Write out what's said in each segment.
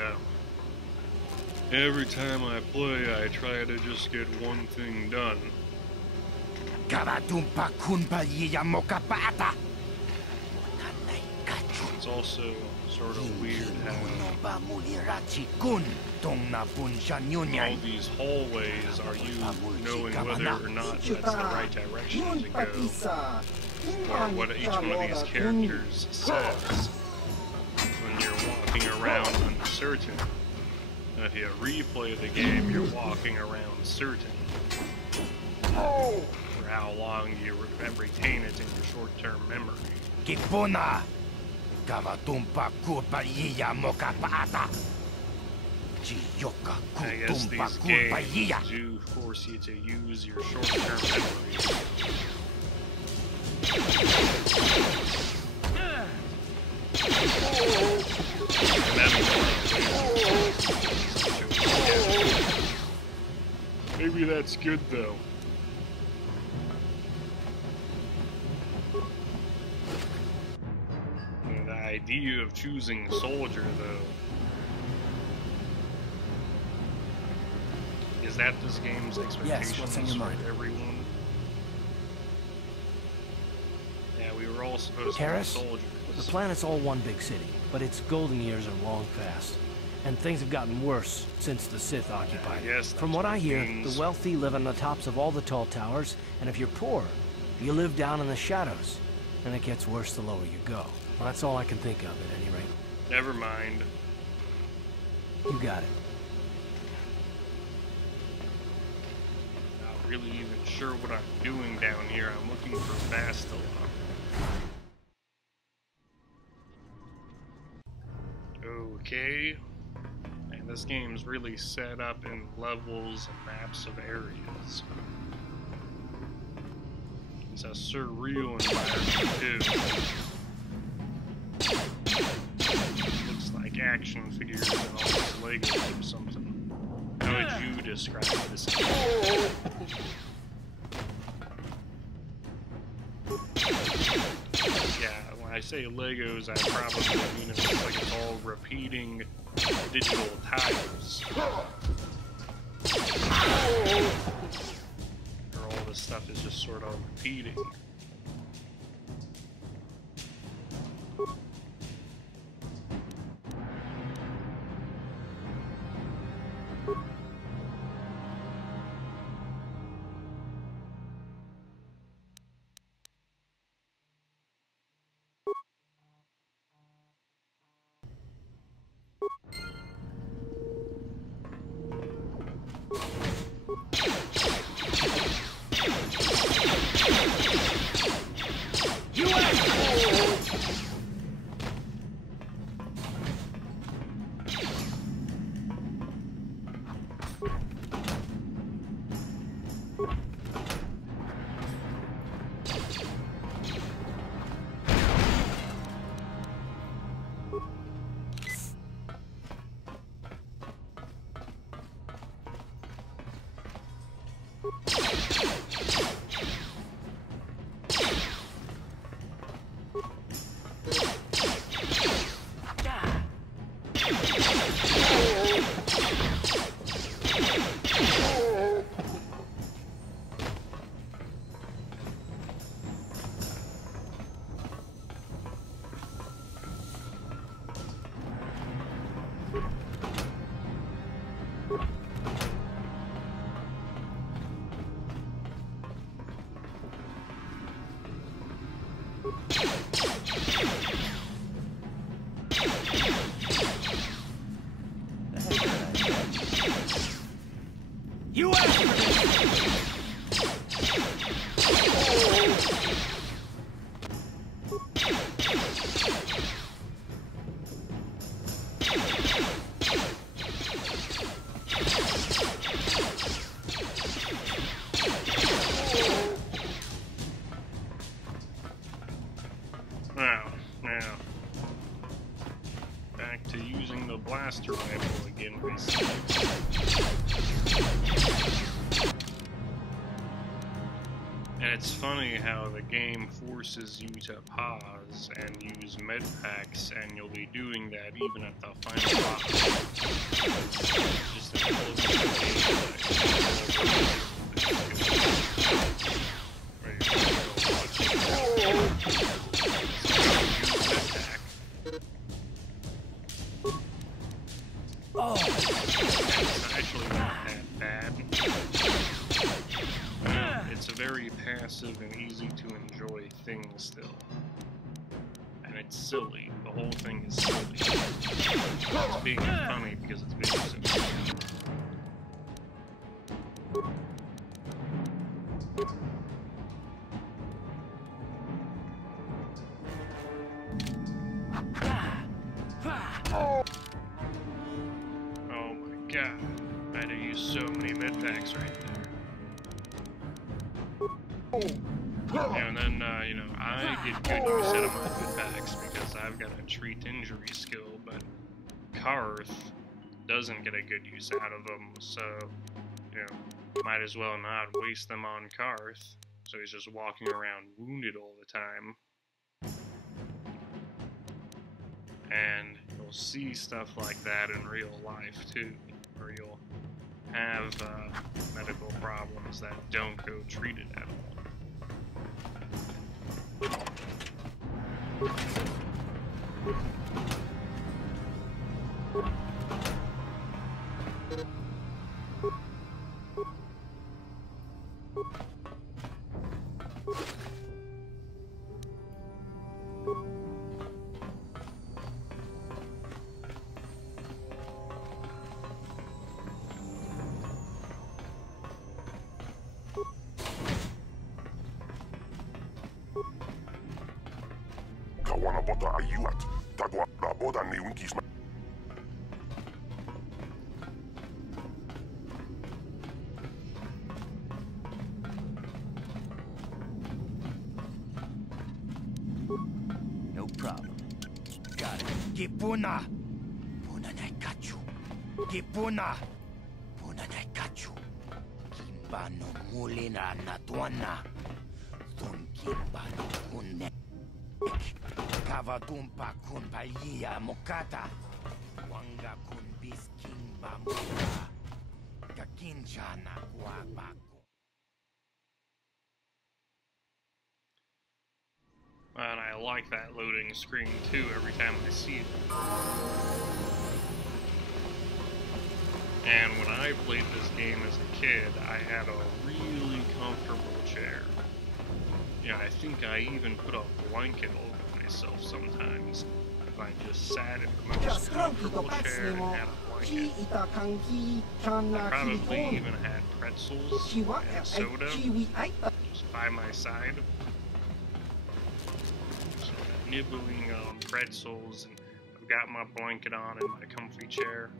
out. Every time I play, I try to just get one thing done. It's also sort of weird how all these hallways are you knowing whether or not that's the right direction to go, or what each one of these characters says when you're walking around uncertain. And if you replay the game, you're walking around certain for how long you retain it in your short-term memory. I guess these games do force you to use your short-term memory. Maybe that's good though. The idea of choosing soldier though, is that this game's expectations for everyone? Yeah, we were all supposed to be soldiers. The planet's all one big city, but its golden years are long past. And things have gotten worse since the Sith occupied it. From what I hear, the wealthy live on the tops of all the tall towers, and if you're poor, you live down in the shadows. And it gets worse the lower you go. Well, that's all I can think of at any rate. Never mind. You got it. Not really even sure what I'm doing down here. I'm looking for Bastila. Okay. And this game's really set up in levels and maps of areas. It's a surreal environment too. Looks like action figures and all these Legos or something. How would you describe this game? Yeah, when I say Legos, I probably mean it looks like it's all repeating digital tiles. Or all this stuff is just sort of repeating. Blaster rifle again, basically. And it's funny how the game forces you to pause and use med packs, and you'll be doing that even at the final boss. Just the Oh, it's actually not that bad. It's a very passive and easy to enjoy thing still. And it's silly. The whole thing is silly. It's being funny because it's being silly. Oh my god. I had to use so many med packs right there. And then, you know, I get good use out of my med packs because I've got a treat injury skill, but Karth doesn't get a good use out of them, so, you know, might as well not waste them on Karth. So he's just walking around wounded all the time. And you'll see stuff like that in real life too, where you'll have medical problems that don't go treated at all. no problem. Got it. Gipuna! Puna na kachu. Gipuna! Puna na kachu. Kimba no mulina na tuana. Tun kimba no kunne. Kavatumpa kun palia mokata. Wanga kun bis kimba muka. Kakincha na guapako. And I like that loading screen too every time I see it. And when I played this game as a kid, I had a really comfortable chair. Yeah, I think I even put a blanket over myself sometimes. I just sat in the most comfortable chair and had a blanket. I probably even had pretzels and soda just by my side. Nibbling on pretzels, and I've got my blanket on in my comfy chair.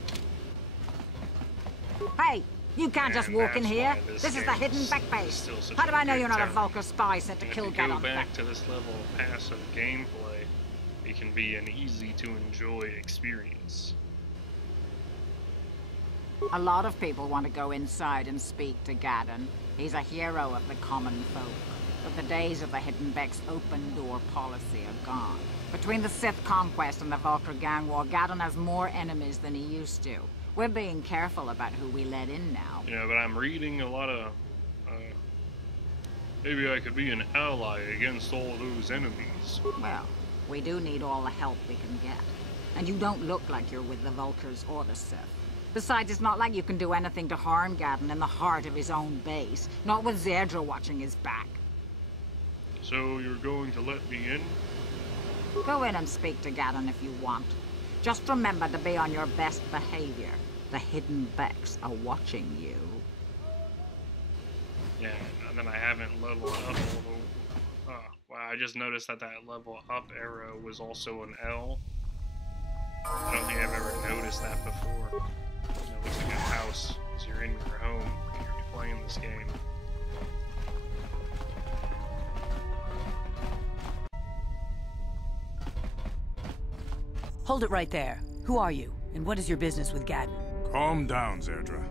Hey, you can't just walk in here. This is the hidden back base. How do I know you're not a Vulcan spy sent to kill Gadon? If you go back to this level of passive gameplay, it can be an easy to enjoy experience. A lot of people want to go inside and speak to Gadon. He's a hero of the common folk. But the days of the hidden Beks open door policy are gone. Between the Sith conquest and the Vulcan gang war, Gadon has more enemies than he used to. We're being careful about who we let in now. Yeah, but I'm reading a lot of... maybe I could be an ally against all those enemies. Well, we do need all the help we can get. And you don't look like you're with the Vulcans or the Sith. Besides, it's not like you can do anything to harm Gadon in the heart of his own base. Not with Zedra watching his back. So you're going to let me in? Go in and speak to Gadon if you want. Just remember to be on your best behavior. The hidden Beks are watching you. Yeah, and then I haven't leveled up. Wow, I just noticed that that level up arrow was also an L. I don't think I've ever noticed that before. You know, it's a good house, because you're in your home when you're playing this game. Hold it right there. Who are you, and what is your business with Gadon? Calm down, Zerdra.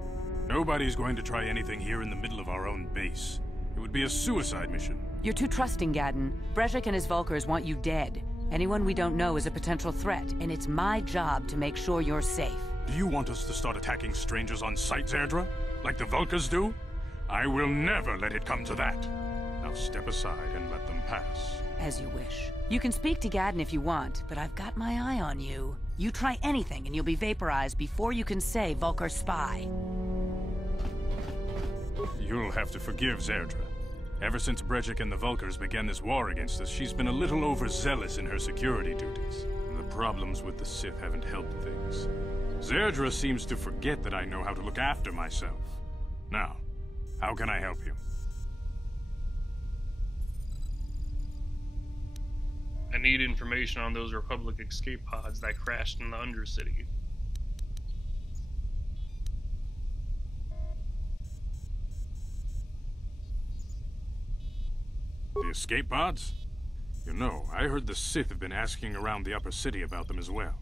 Nobody's going to try anything here in the middle of our own base. It would be a suicide mission. You're too trusting, Gadon. Brejik and his Vulkars want you dead. Anyone we don't know is a potential threat, and it's my job to make sure you're safe. Do you want us to start attacking strangers on sight, Zerdra? Like the Vulkars do? I will never let it come to that. Now step aside and let them pass. As you wish. You can speak to Gaddon if you want, but I've got my eye on you. You try anything and you'll be vaporized before you can say Vulkar spy. You'll have to forgive Zerdra. Ever since Brejik and the Vulkars began this war against us, she's been a little overzealous in her security duties. The problems with the Sith haven't helped things. Zerdra seems to forget that I know how to look after myself. Now, how can I help you? I need information on those Republic escape pods that crashed in the Undercity. The escape pods? You know, I heard the Sith have been asking around the upper city about them as well.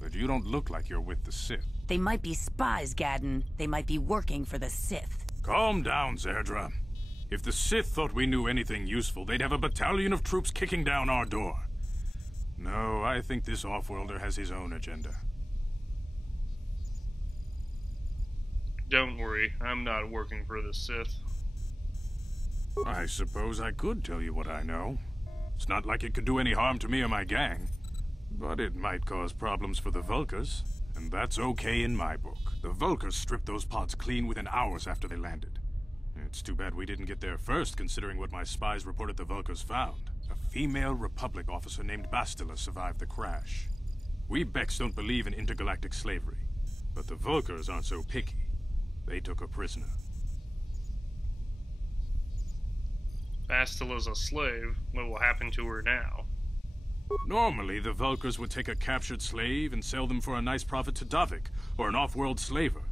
But you don't look like you're with the Sith. They might be spies, Gaddon. They might be working for the Sith. Calm down, Zerdra. If the Sith thought we knew anything useful, they'd have a battalion of troops kicking down our door. No, I think this off-worlder has his own agenda. Don't worry, I'm not working for the Sith. I suppose I could tell you what I know. It's not like it could do any harm to me or my gang. But it might cause problems for the Vulkars, and that's okay in my book. The Vulkars stripped those pods clean within hours after they landed. It's too bad we didn't get there first, considering what my spies reported the Vulkars found. A female Republic officer named Bastila survived the crash. We Beks don't believe in intergalactic slavery, but the Vulkars aren't so picky. They took her prisoner. Bastila's a slave. What will happen to her now? Normally, the Vulkars would take a captured slave and sell them for a nice profit to Davik, or an off-world slaver.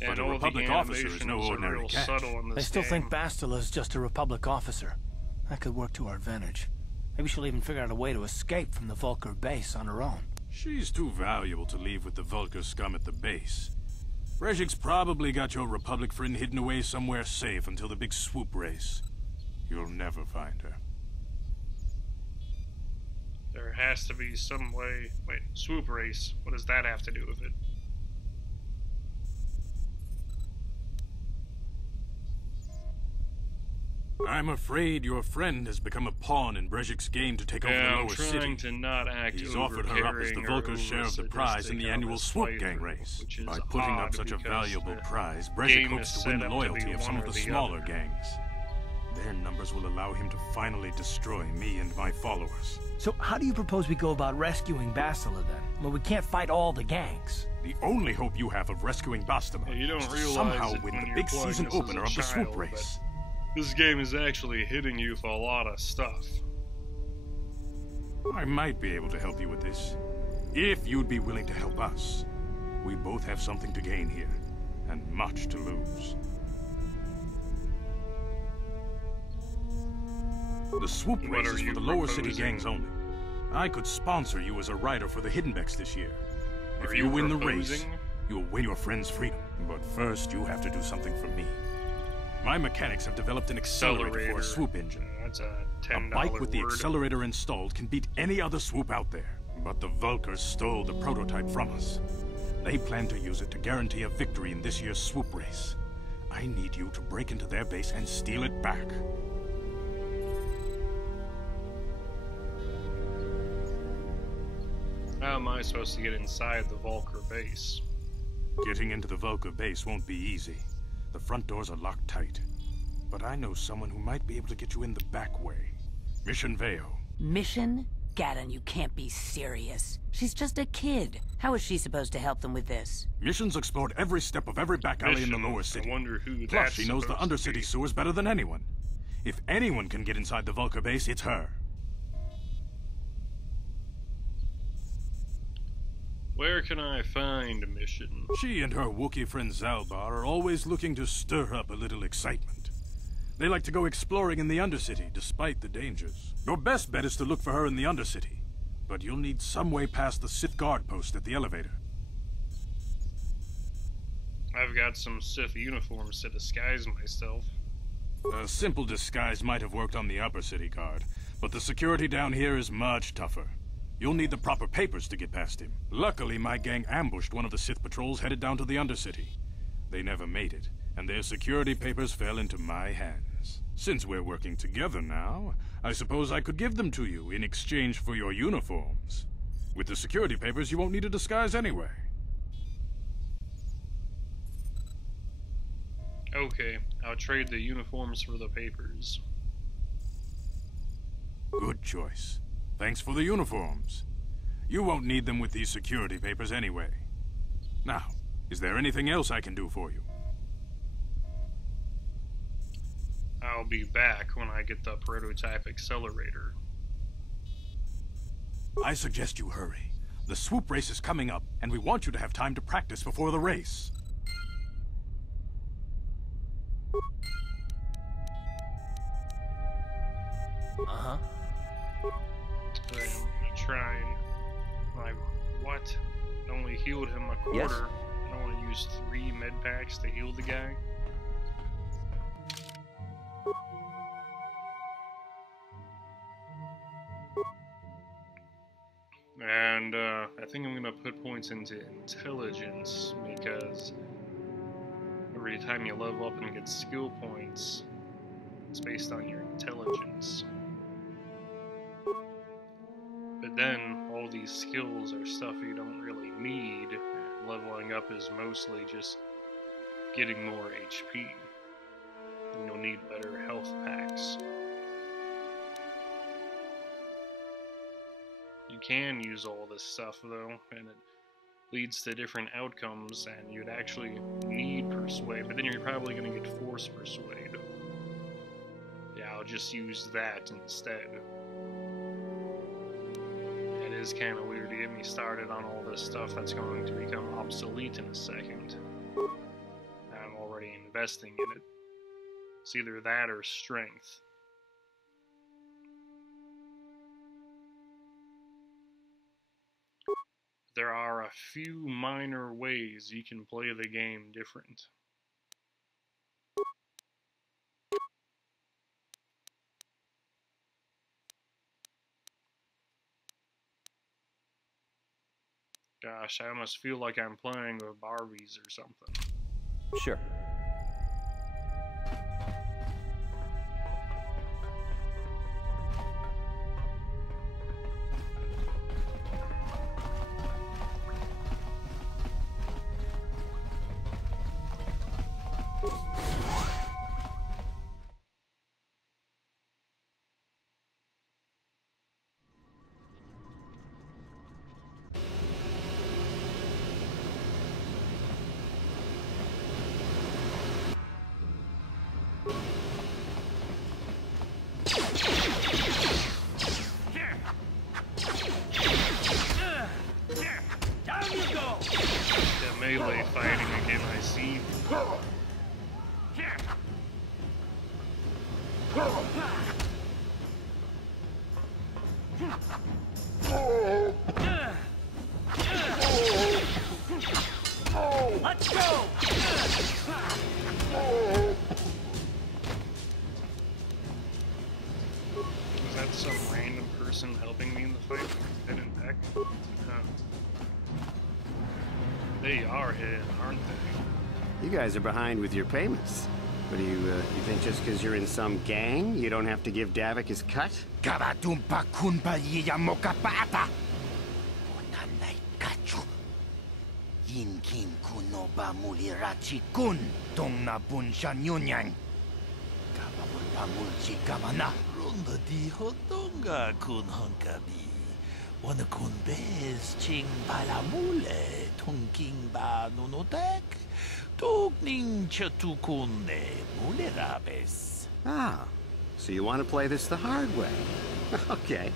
But a Republic officer is no ordinary catch. I still think Bastila's just a Republic officer. That could work to our advantage. Maybe she'll even figure out a way to escape from the Vulkar base on her own. She's too valuable to leave with the Vulkar scum at the base. Brejik's probably got your Republic friend hidden away somewhere safe until the big swoop race. You'll never find her. There has to be some way... Wait, swoop race. What does that have to do with it? I'm afraid your friend has become a pawn in Brejik's game to take over the lower city. I'm trying to not act He's offered her up as the Vulkar's share of the prize in the annual swoop gang race. By putting up such a valuable prize, Brejik hopes to win the loyalty of some of the smaller gangs. Their numbers will allow him to finally destroy me and my followers. So how do you propose we go about rescuing Bastila then? Well, we can't fight all the gangs. The only hope you have of rescuing Bastila is to somehow win the big season opener of the swoop race. This game is actually hitting you for a lot of stuff. I might be able to help you with this, if you'd be willing to help us. We both have something to gain here, and much to lose. The swoop race is for the lower city gangs only. I could sponsor you as a rider for the Hidden Beks this year. If you win the race, you'll win your friend's freedom. But first, you have to do something for me. My mechanics have developed an accelerator for a swoop engine. That's a $10 bike with the word. accelerator installed can beat any other swoop out there. But the Vulkars stole the prototype from us. They plan to use it to guarantee a victory in this year's swoop race. I need you to break into their base and steal it back. How am I supposed to get inside the Vulkar base? Getting into the Vulkar base won't be easy. The front doors are locked tight. But I know someone who might be able to get you in the back way. Mission Veo. Mission? Gaddon, you can't be serious. She's just a kid. How is she supposed to help them with this? Mission's explored every step of every back alley in the lower city. I wonder who Plus, she knows the Undercity sewers better than anyone. If anyone can get inside the Vulkar base, it's her. Where can I find Mission? She and her Wookiee friend Zalbar are always looking to stir up a little excitement. They like to go exploring in the Undercity, despite the dangers. Your best bet is to look for her in the Undercity, but you'll need some way past the Sith guard post at the elevator. I've got some Sith uniforms to disguise myself. A simple disguise might have worked on the upper city guard, but the security down here is much tougher. You'll need the proper papers to get past him. Luckily, my gang ambushed one of the Sith patrols headed down to the Undercity. They never made it, and their security papers fell into my hands. Since we're working together now, I suppose I could give them to you in exchange for your uniforms. With the security papers, you won't need a disguise anyway. Okay, I'll trade the uniforms for the papers. Good choice. Thanks for the uniforms. You won't need them with these security papers anyway. Now, is there anything else I can do for you? I'll be back when I get the prototype accelerator. I suggest you hurry. The swoop race is coming up, and we want you to have time to practice before the race. Uh-huh. I'm gonna try and... Like, what? I only healed him a quarter. Yes. I don't want to use 3 med packs to heal the guy. And I think I'm gonna put points into intelligence, because every time you level up and get skill points, it's based on your intelligence. But then all these skills are stuff you don't really need. Leveling up is mostly just getting more HP. And you'll need better health packs. You can use all this stuff though, and it leads to different outcomes, and you'd actually need Persuade, but then you're probably going to get Force Persuade. Yeah, I'll just use that instead. It is kind of weird to get me started on all this stuff that's going to become obsolete in a second. I'm already investing in it. It's either that or Strength. There are a few minor ways you can play the game different. Gosh, I almost feel like I'm playing with Barbies or something. Sure. Melee fighting again, I see. Let's go! Was that some random person helping me in the fight? Hidden Beck? They are hidden, aren't they? You guys are behind with your payments. What do you think just because you're in some gang, you don't have to give Davik his cut? Kavatumpa kunpa yiyamokapata. Onanay kachu. Yinkin kunoba mulirachi kun. Tong na bunshan yunyang. Kavabulpa mulchi kamana. Runda di hodonga kun honkabi. Wana kun bez ching balamule. Tongking ba nunotek. Tugning chatukunde mulerabes. Ah, so you want to play this the hard way. Okay.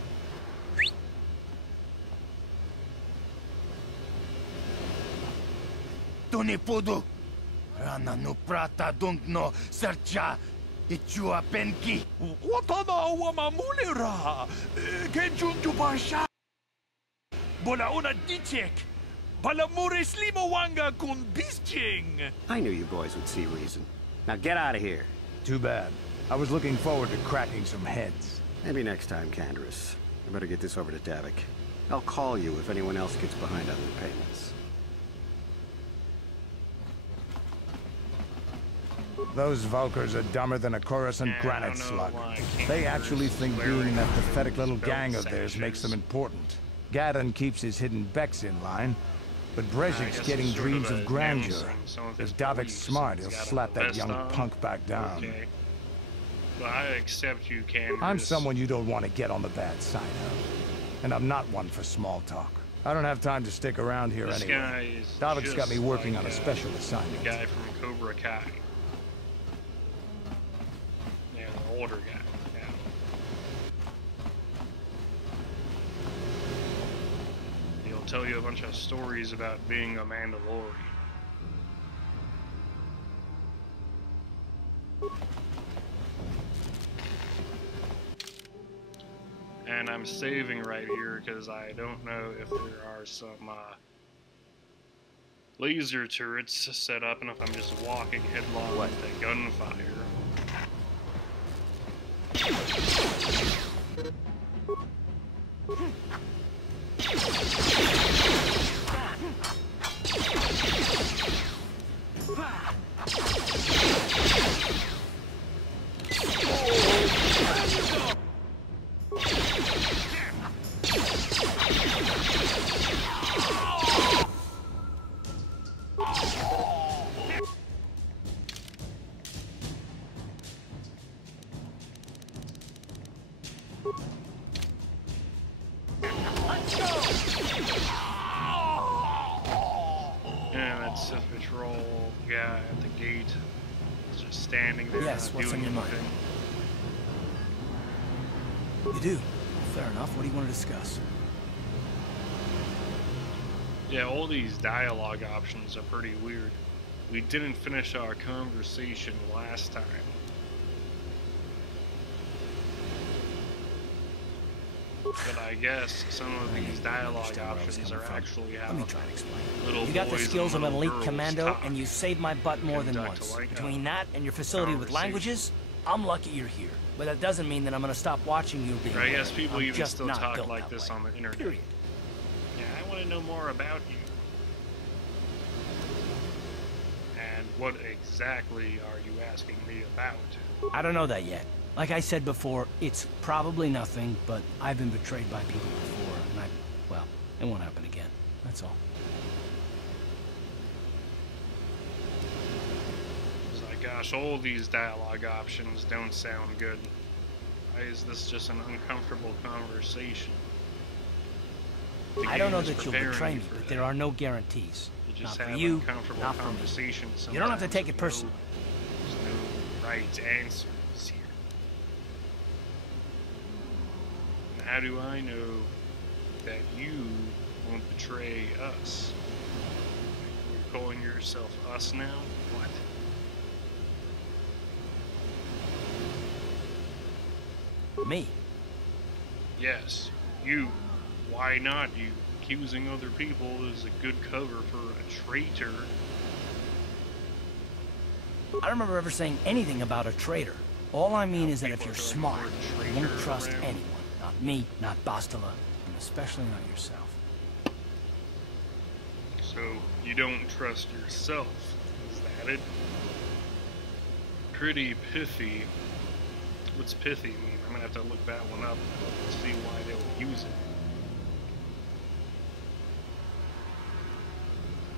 Tunipudu. Rana no prata dungno sercha. Ichua penki. Watana wama mulera. Kenjunju basha. Bola una dichek. Balamuris limawanga kun bisching. I knew you boys would see reason. Now get out of here. Too bad. I was looking forward to cracking some heads. Maybe next time, Canderous. I better get this over to Davik. I'll call you if anyone else gets behind on their payments. Those Vulkars are dumber than a Coruscant granite slug. They actually think being that pathetic little gang of theirs makes them important. Gadon keeps his hidden Beks in line, but Brezhik's getting dreams of grandeur. If Davik's smart, he'll slap that young punk back down. Okay. Well, I accept you can. I'm someone you don't want to get on the bad side of. And I'm not one for small talk. I don't have time to stick around here anyway. Davik's got me working on a special assignment. The guy from Cobra Kai. Yeah, the older guy. Yeah. He'll tell you a bunch of stories about being a Mandalorian. And I'm saving right here because I don't know if there are some laser turrets set up and if I'm just walking headlong into gunfire. And that Sith Patrol guy at the gate is just standing there, yes, not doing anything. You do? Fair enough. What do you want to discuss? Yeah, all these dialogue options are pretty weird. We didn't finish our conversation last time. But I guess some of these dialogue options are actually how Let me try to explain. Little you got the boys skills of and an little elite girls commando, talk. and you saved my butt more than Conduct once. like Between that and your facility with languages, I'm lucky you're here. But that doesn't mean that I'm going to stop watching you being. But I guess people I'm even just still not talk built like that this way. on the internet. Period. Yeah, I want to know more about you. And what exactly are you asking me about? I don't know that yet. Like I said before, it's probably nothing, but I've been betrayed by people before, and well, it won't happen again. That's all. It's like, gosh, all these dialogue options don't sound good. Why is this just an uncomfortable conversation? The I don't game know is that you'll preparing betray you me, for but that. there are no guarantees. You Not just for have you, uncomfortable not for me. conversations. You don't have to sometimes take it with personally. There's no right answers here. And how do I know that you won't betray us? You're calling yourself us now? What? Me? Yes, you. Why not you? Accusing other people is a good cover for a traitor. I don't remember ever saying anything about a traitor. All I mean is that if you're smart, you won't trust anyone. Not me, not Bastila, and especially not yourself. So, you don't trust yourself, is that it? Pretty pithy. What's pithy mean? I'm gonna have to look that one up and see why they would use it.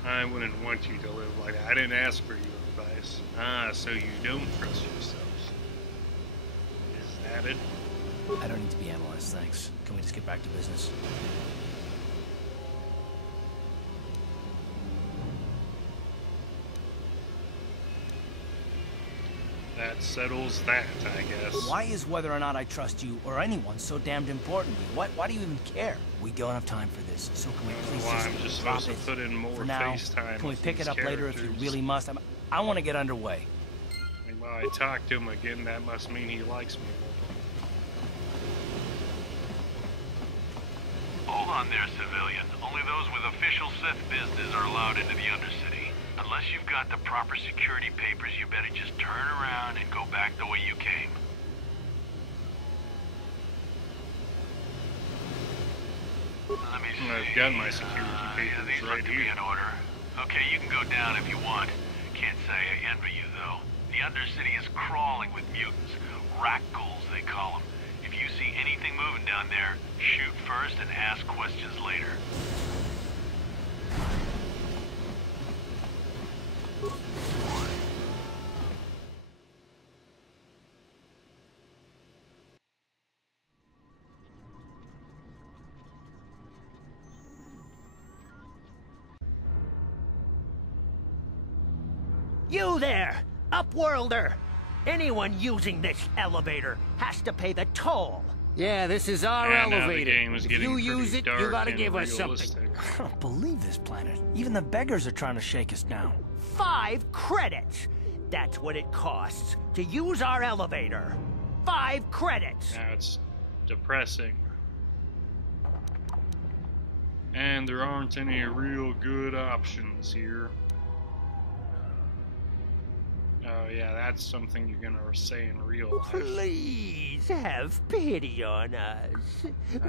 I wouldn't want you to live like that. I didn't ask for your advice. Ah, so you don't trust yourselves. Is that it? I don't need to be analyzed, thanks. Can we just get back to business? That settles that, I guess. Why is whether or not I trust you or anyone so damned important to you? Why do you even care? We don't have time for this, so can we please I'm just drop supposed to it put in more for now? FaceTime. Can we with pick it these up later if you characters? really must? I want to get underway. And while I talk to him again, that must mean he likes me. Hold on there, civilian. Only those with official Sith business are allowed into the Undercity. Unless you've got the proper security papers, you better just turn around and go back the way you came. Let me see. I've got my security papers these right look to be here. in order. Okay, you can go down if you want. Can't say I envy you, though. The Undercity is crawling with mutants. Rat ghouls, they call them. If you see anything moving down there, shoot first and ask questions later. You there, Upworlder! Anyone using this elevator has to pay the toll. Yeah, this is our And now the elevator. game is If getting you pretty use it, dark you gotta and give us something. realistic. I don't believe this planet. Even the beggars are trying to shake us down. 5 credits! That's what it costs to use our elevator. 5 credits! Now it's depressing. And there aren't any real good options here. Oh yeah, that's something you're gonna say in real life. Please have pity on us.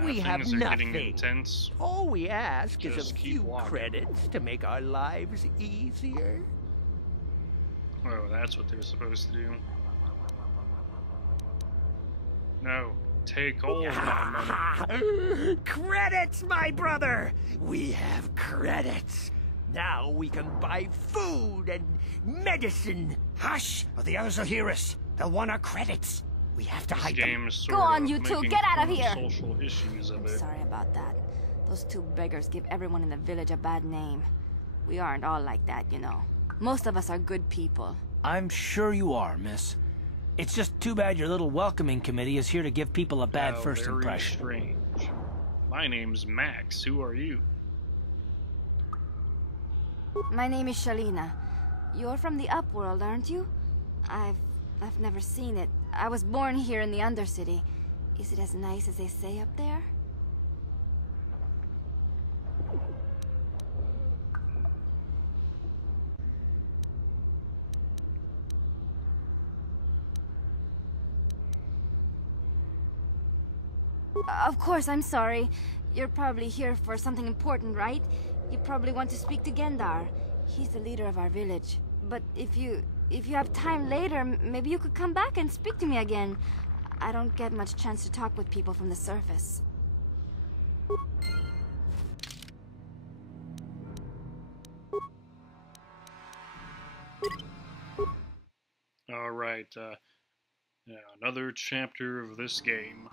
We have Things are getting nothing. intense. All we ask is Just a keep few walking. credits to make our lives easier. Oh, that's what they're supposed to do. No, take all of my money. Credits, my brother! We have credits. Now we can buy food and medicine. Hush, or the others will hear us. They'll want our credits. We have to This hide them. game's sort Go on, of you two, making get out of fun here. Social issues of I'm it. sorry about that. Those 2 beggars give everyone in the village a bad name. We aren't all like that, you know. Most of us are good people. I'm sure you are, miss. It's just too bad your little welcoming committee is here to give people a bad first Very impression. strange. My name's Max. Who are you? My name is Shalina. You're from the Upworld, aren't you? I've never seen it. I was born here in the Undercity. Is it as nice as they say up there? Of course, I'm sorry. You're probably here for something important, right? You probably want to speak to Gendar. He's the leader of our village. But if you have time later, maybe you could come back and speak to me again. I don't get much chance to talk with people from the surface. Alright, yeah, another chapter of this game.